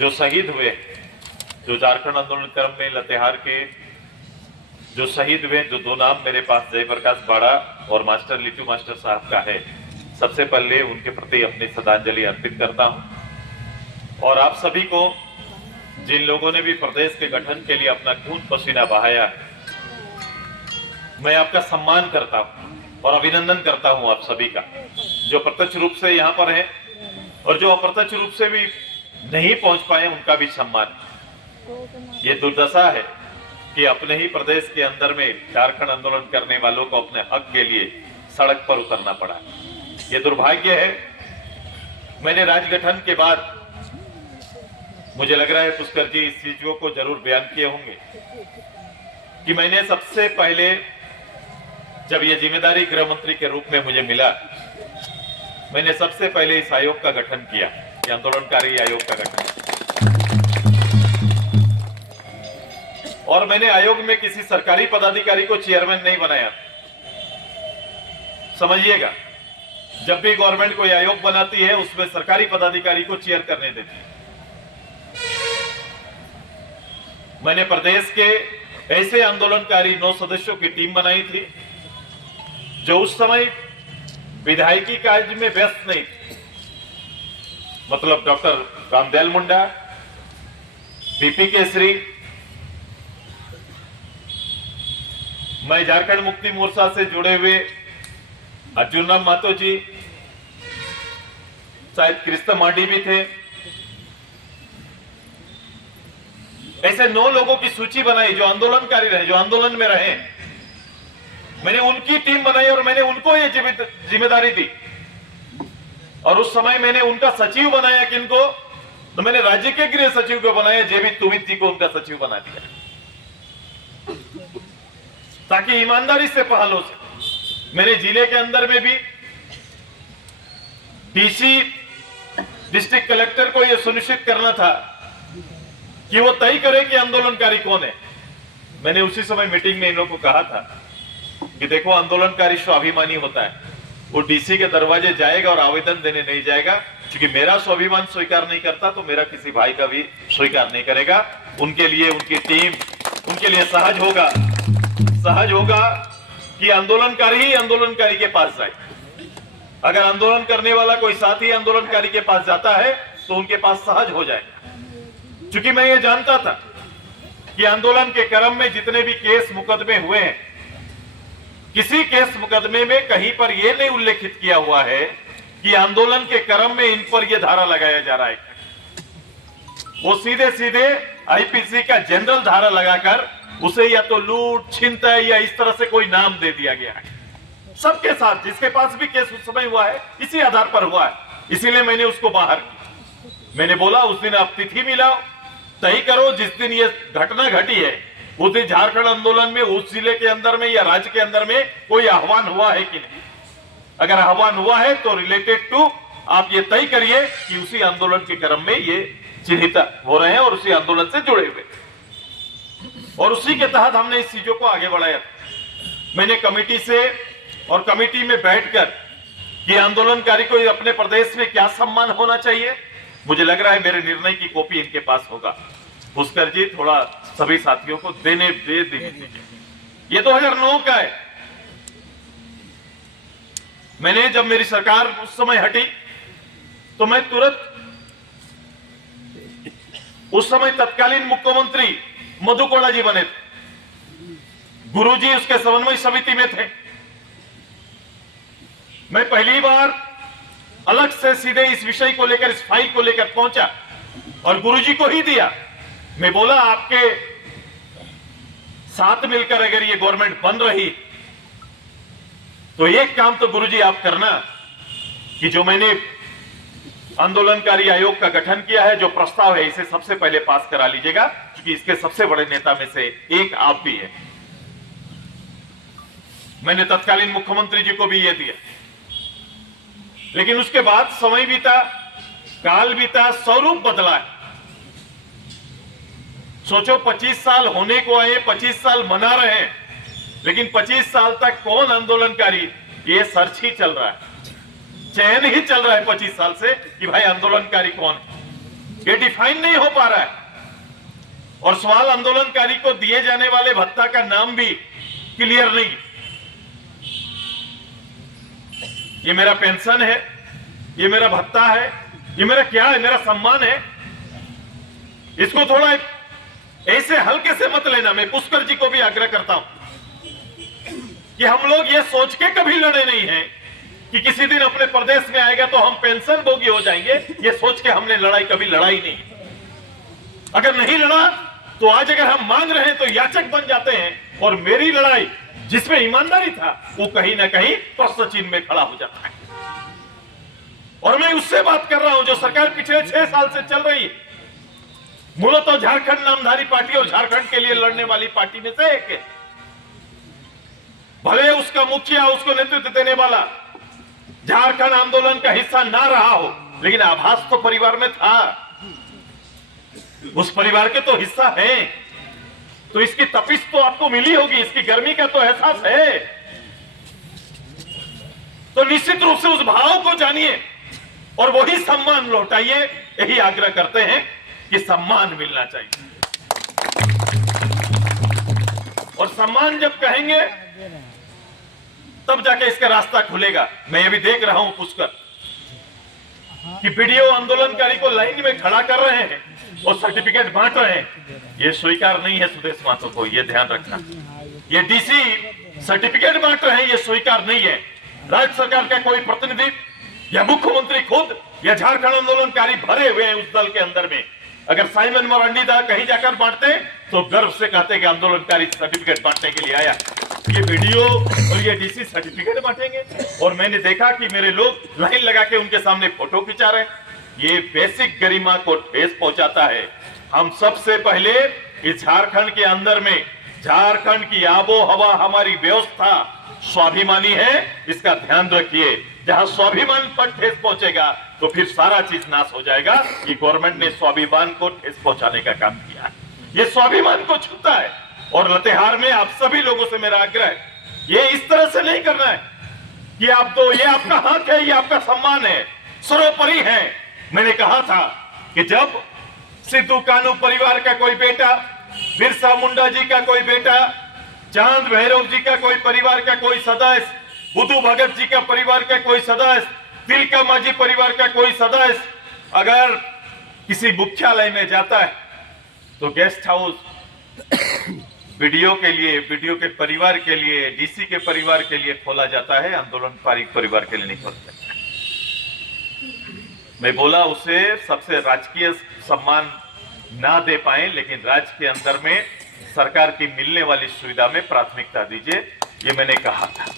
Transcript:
जो शहीद हुए, जो झारखंड आंदोलन क्रम में लातेहार के जो शहीद हुए, जो दो नाम मेरे पास जयप्रकाश बाड़ा और मास्टर लिट्टू मास्टर साहब का है, सबसे पहले उनके प्रति अपनी श्रद्धांजलि अर्पित करता हूं। और आप सभी को, जिन लोगों ने भी प्रदेश के गठन के लिए अपना खून पसीना बहाया, मैं आपका सम्मान करता हूं और अभिनंदन करता हूं आप सभी का, जो प्रत्यक्ष रूप से यहाँ पर हैं और जो अप्रत्यक्ष रूप से भी नहीं पहुंच पाए, उनका भी सम्मान। ये दुर्दशा है कि अपने ही प्रदेश के अंदर में झारखंड आंदोलन करने वालों को अपने हक के लिए सड़क पर उतरना पड़ा। ये दुर्भाग्य है। मैंने राजगठन के बाद, मुझे लग रहा है पुष्कर जी इस चीजों को जरूर बयान किए होंगे कि मैंने सबसे पहले, जब ये जिम्मेदारी गृह मंत्री के रूप में मुझे मिला, मैंने सबसे पहले इस आयोग का गठन किया, ये आंदोलनकारी आयोग का गठन। और मैंने आयोग में किसी सरकारी पदाधिकारी को चेयरमैन नहीं बनाया। समझिएगा, जब भी गवर्नमेंट कोई आयोग बनाती है उसमें सरकारी पदाधिकारी को चेयर करने देती है। मैंने प्रदेश के ऐसे आंदोलनकारी 9 सदस्यों की टीम बनाई थी जो उस समय विधायकी कार्य में व्यस्त नहीं थी। मतलब डॉक्टर रामदयाल मुंडा, बीपी केसरी, मैं झारखंड मुक्ति मोर्चा से जुड़े हुए अर्जुन राम महतो जी, शायद कृष्ण मांडी भी थे। ऐसे 9 लोगों की सूची बनाई जो आंदोलनकारी रहे, जो आंदोलन में रहे। मैंने उनकी टीम बनाई और मैंने उनको ये जिम्मेदारी दी। और उस समय मैंने उनका सचिव बनाया, किनको? तो मैंने राज्य के गृह सचिव को बनाया, जेबी तुमित जी को उनका सचिव बना दिया, ताकि ईमानदारी से पहल हो सके। मेरे जिले के अंदर में भी डीसी, डिस्ट्रिक्ट कलेक्टर को यह सुनिश्चित करना था कि वो तय करे कि आंदोलनकारी कौन है। मैंने उसी समय मीटिंग में इन लोगों को कहा था कि देखो, आंदोलनकारी स्वाभिमानी होता है, वो डीसी के दरवाजे जाएगा और आवेदन देने नहीं जाएगा, क्योंकि मेरा स्वाभिमान स्वीकार नहीं करता तो मेरा किसी भाई का भी स्वीकार नहीं करेगा। उनके लिए उनकी टीम, उनके लिए सहज होगा कि आंदोलनकारी ही आंदोलनकारी के पास जाए। अगर आंदोलन करने वाला कोई साथी आंदोलनकारी के पास जाता है तो उनके पास सहज हो जाएगा। क्योंकि मैं ये जानता था कि आंदोलन के क्रम में जितने भी केस मुकदमे हुए हैं, किसी केस मुकदमे में कहीं पर यह नहीं उल्लेखित किया हुआ है कि आंदोलन के क्रम में इन पर यह धारा लगाया जा रहा है। वो सीधे सीधे आईपीसी का जनरल धारा लगाकर उसे या तो लूट, छिनतई या इस तरह से कोई नाम दे दिया गया है। सबके साथ जिसके पास भी केस उस समय हुआ है, इसी आधार पर हुआ है। इसीलिए मैंने उसको बाहर किया। मैंने बोला उस दिन आप तिथि मिलाओ, तय करो जिस दिन ये घटना घटी है उस दिन झारखंड आंदोलन में उस जिले के अंदर में या राज्य के अंदर में कोई आह्वान हुआ है कि नहीं। अगर आह्वान हुआ है तो रिलेटेड टू आप ये तय करिए कि उसी आंदोलन के क्रम में ये चिन्हित हो रहे हैं और उसी आंदोलन से जुड़े हुए, और उसी के तहत हमने इस चीजों को आगे बढ़ाया। मैंने कमेटी से और कमेटी में बैठकर कि आंदोलनकारी को अपने प्रदेश में क्या सम्मान होना चाहिए, मुझे लग रहा है मेरे निर्णय की कॉपी इनके पास होगा। पुष्कर जी थोड़ा सभी साथियों को दे दीजिए। ये 2009 का है। मैंने, जब मेरी सरकार उस समय हटी तो मैं तुरंत, उस समय तत्कालीन मुख्यमंत्री मधु कोड़ा जी बने थे, गुरुजी उसके समन्वय समिति में थे। मैं पहली बार अलग से सीधे इस विषय को लेकर, इस फाइल को लेकर पहुंचा और गुरुजी को ही दिया। मैं बोला आपके साथ मिलकर अगर ये गवर्नमेंट बन रही तो एक काम तो गुरुजी आप करना कि जो मैंने आंदोलनकारी आयोग का गठन किया है, जो प्रस्ताव है, इसे सबसे पहले पास करा लीजिएगा, क्योंकि इसके सबसे बड़े नेता में से एक आप भी हैं। मैंने तत्कालीन मुख्यमंत्री जी को भी यह दिया। लेकिन उसके बाद समय बीता, काल बीता, स्वरूप बदला है। सोचो 25 साल होने को आए, 25 साल मना रहे हैं, लेकिन 25 साल तक कौन आंदोलनकारी, ये सर्च ही चल रहा है, चयन ही चल रहा है 25 साल से कि भाई आंदोलनकारी कौन है। ये डिफाइन नहीं हो पा रहा है। और सवाल आंदोलनकारी को दिए जाने वाले भत्ता का नाम भी क्लियर नहीं। ये मेरा पेंशन है, ये मेरा भत्ता है, ये मेरा क्या है, मेरा सम्मान है। इसको थोड़ा ऐसे हल्के से मत लेना। मैं पुष्कर जी को भी आग्रह करता हूं कि हम लोग ये सोच के कभी लड़े नहीं हैं कि किसी दिन अपने प्रदेश में आएगा तो हम पेंशन भोगी हो जाएंगे। ये सोच के हमने लड़ाई कभी लड़ाई नहीं। अगर नहीं लड़ा तो आज अगर हम मांग रहे हैं तो याचक बन जाते हैं। और मेरी लड़ाई जिसमें ईमानदारी था वो कहीं ना कहीं प्रश्न चिन्ह में खड़ा हो जाता है। और मैं उससे बात कर रहा हूं जो सरकार पिछले 6 साल से चल रही है। मूलतः झारखंड नामधारी पार्टी और झारखंड के लिए लड़ने वाली पार्टी में से एक है। भले उसका मुखिया, उसको नेतृत्व देने वाला झारखंड आंदोलन का हिस्सा ना रहा हो, लेकिन आभास तो परिवार में था। उस परिवार के तो हिस्सा है, तो इसकी तपिश तो आपको मिली होगी, इसकी गर्मी का तो एहसास है। तो निश्चित रूप से उस भाव को जानिए और वही सम्मान लौटाइए। यही आग्रह करते हैं कि सम्मान मिलना चाहिए। और सम्मान जब कहेंगे तब जाके इसका रास्ता खुलेगा। मैं ये भी देख रहा हूं पुष्कर कि वीडियो आंदोलनकारी को लाइन में खड़ा कर रहे हैं और सर्टिफिकेट बांट रहे हैं। ये स्वीकार नहीं है सुदेश महतो को, ये ध्यान रखना। ये डीसी सर्टिफिकेट बांट रहे हैं, ये स्वीकार नहीं है। राज्य सरकार का कोई प्रतिनिधि या मुख्यमंत्री खुद या झारखंड आंदोलनकारी भरे हुए हैं उस दल के अंदर में। अगर साइमन मरांडी दा कहीं जाकर बांटते तो गर्व से कहते कि आंदोलनकारी सर्टिफिकेट बांटने के लिए आया। ये वीडियो और ये डीसी सर्टिफिकेट बांटेंगे। और मैंने देखा कि मेरे लोग लाइन लगा के उनके सामने फोटो खिंचा रहे हैं। ये बेसिक गरिमा को ठेस पहुंचाता है। हम सबसे पहले इस झारखंड के अंदर में झारखंड की आबो हवा, हमारी व्यवस्था स्वाभिमानी है, इसका ध्यान रखिए। जहां स्वाभिमान पर ठेस पहुंचेगा तो फिर सारा चीज नाश हो जाएगा। कि गवर्नमेंट ने स्वाभिमान को ठेस पहुंचाने का काम किया है, ये स्वाभिमान को छूता है। और लतेहार में आप सभी लोगों से मेरा आग्रह है, ये इस तरह से नहीं करना है कि आप तो ये आपका हक है, ये आपका सम्मान है, सर्वोपरि है। मैंने कहा था कि जब सिद्धू कानू परिवार का कोई बेटा, बिरसा मुंडा जी का कोई बेटा, चांद भैरव जी का कोई परिवार का कोई सदस्य, बुद्धू भगत जी का परिवार का कोई सदस्य, तिलका माझी परिवार का कोई सदस्य अगर किसी मुख्यालय में जाता है तो गेस्ट हाउस वीडियो के लिए, वीडियो के परिवार के लिए, डीसी के परिवार के लिए खोला जाता है, आंदोलनकारी परिवार के लिए नहीं खोलता। मैं बोला उसे सबसे राजकीय सम्मान ना दे पाए, लेकिन राज्य के अंदर में सरकार की मिलने वाली सुविधा में प्राथमिकता दीजिए, ये मैंने कहा था।